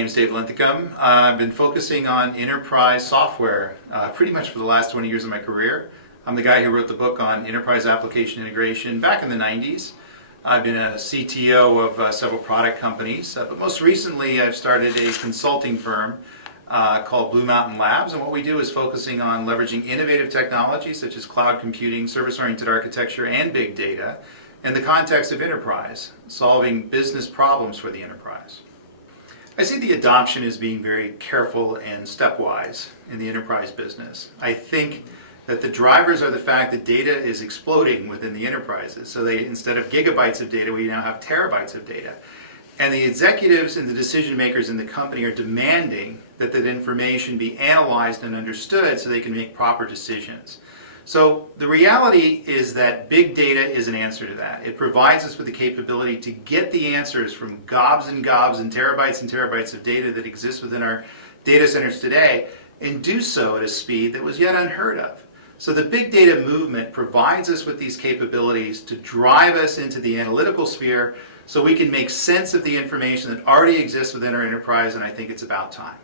name is Dave Linthicum. I've been focusing on enterprise software pretty much for the last 20 years of my career. I'm the guy who wrote the book on enterprise application integration back in the 90s. I've been a CTO of several product companies, but most recently I've started a consulting firm called Blue Mountain Labs, and what we do is focusing on leveraging innovative technologies such as cloud computing, service-oriented architecture, and big data in the context of enterprise, solving business problems for the enterprise. I see the adoption as being very careful and stepwise in the enterprise business. I think that the drivers are the fact that data is exploding within the enterprises. So instead of gigabytes of data, we now have terabytes of data. And the executives and the decision makers in the company are demanding that that information be analyzed and understood so they can make proper decisions. So the reality is that big data is an answer to that. It provides us with the capability to get the answers from gobs and terabytes of data that exist within our data centers today, and do so at a speed that was yet unheard of. So the big data movement provides us with these capabilities to drive us into the analytical sphere so we can make sense of the information that already exists within our enterprise, and I think it's about time.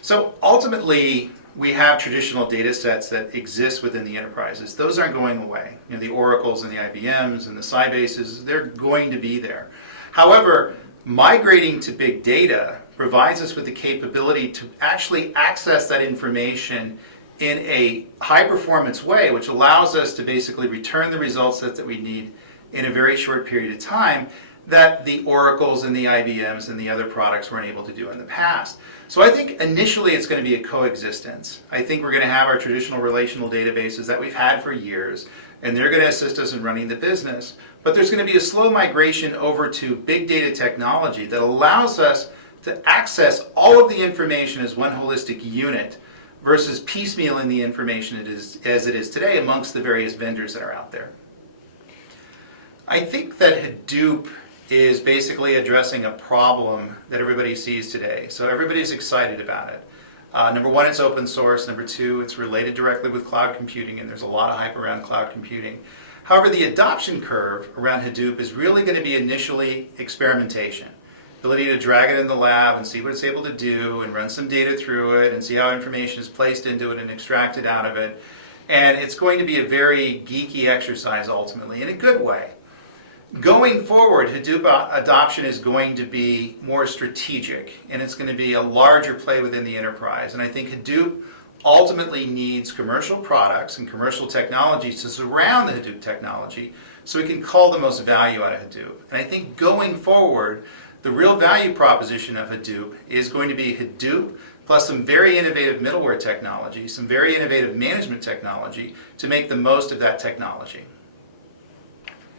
So ultimately, we have traditional data sets that exist within the enterprises. Those aren't going away. The Oracles and the IBMs and the Sybases, they're going to be there. However, migrating to big data provides us with the capability to actually access that information in a high-performance way, which allows us to basically return the results that we need in a very short period of time that the Oracles and the IBMs and the other products weren't able to do in the past. So I think initially it's going to be a coexistence. I think we're going to have our traditional relational databases that we've had for years, and they're going to assist us in running the business. But there's going to be a slow migration over to big data technology that allows us to access all of the information as one holistic unit versus piecemealing the information as it is today amongst the various vendors that are out there. I think that Hadoop is basically addressing a problem that everybody sees today. So everybody's excited about it. Number one, it's open source. Number two, it's related directly with cloud computing, and there's a lot of hype around cloud computing. However, the adoption curve around Hadoop is really going to be initially experimentation. Ability to drag it in the lab and see what it's able to do and run some data through it and see how information is placed into it and extracted out of it. And it's going to be a very geeky exercise ultimately, in a good way. Going forward, Hadoop adoption is going to be more strategic, and it's going to be a larger play within the enterprise. And I think Hadoop ultimately needs commercial products and commercial technologies to surround the Hadoop technology so we can call the most value out of Hadoop. And I think going forward, the real value proposition of Hadoop is going to be Hadoop plus some very innovative middleware technology, some very innovative management technology to make the most of that technology.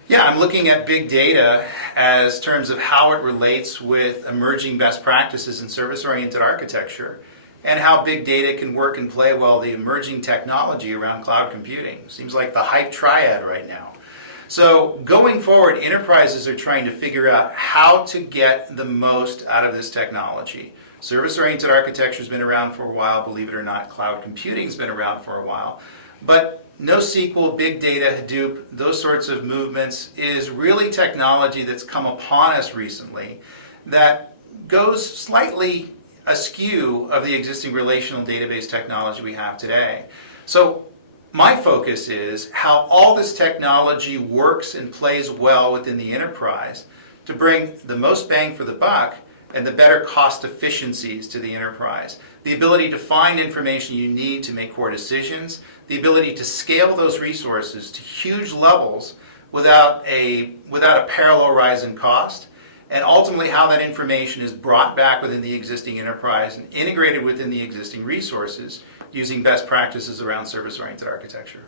Yeah, I'm looking at big data as terms of how it relates with emerging best practices in service-oriented architecture and how big data can work and play well the emerging technology around cloud computing. Seems like the hype triad right now. So going forward, enterprises are trying to figure out how to get the most out of this technology. Service-oriented architecture has been around for a while. Believe it or not, cloud computing has been around for a while. But NoSQL, big data, Hadoop, those sorts of movements is really technology that's come upon us recently that goes slightly askew of the existing relational database technology we have today. So my focus is how all this technology works and plays well within the enterprise to bring the most bang for the buck and the better cost efficiencies to the enterprise. The ability to find information you need to make core decisions, the ability to scale those resources to huge levels without a parallel rise in cost, and ultimately how that information is brought back within the existing enterprise and integrated within the existing resources using best practices around service-oriented architecture.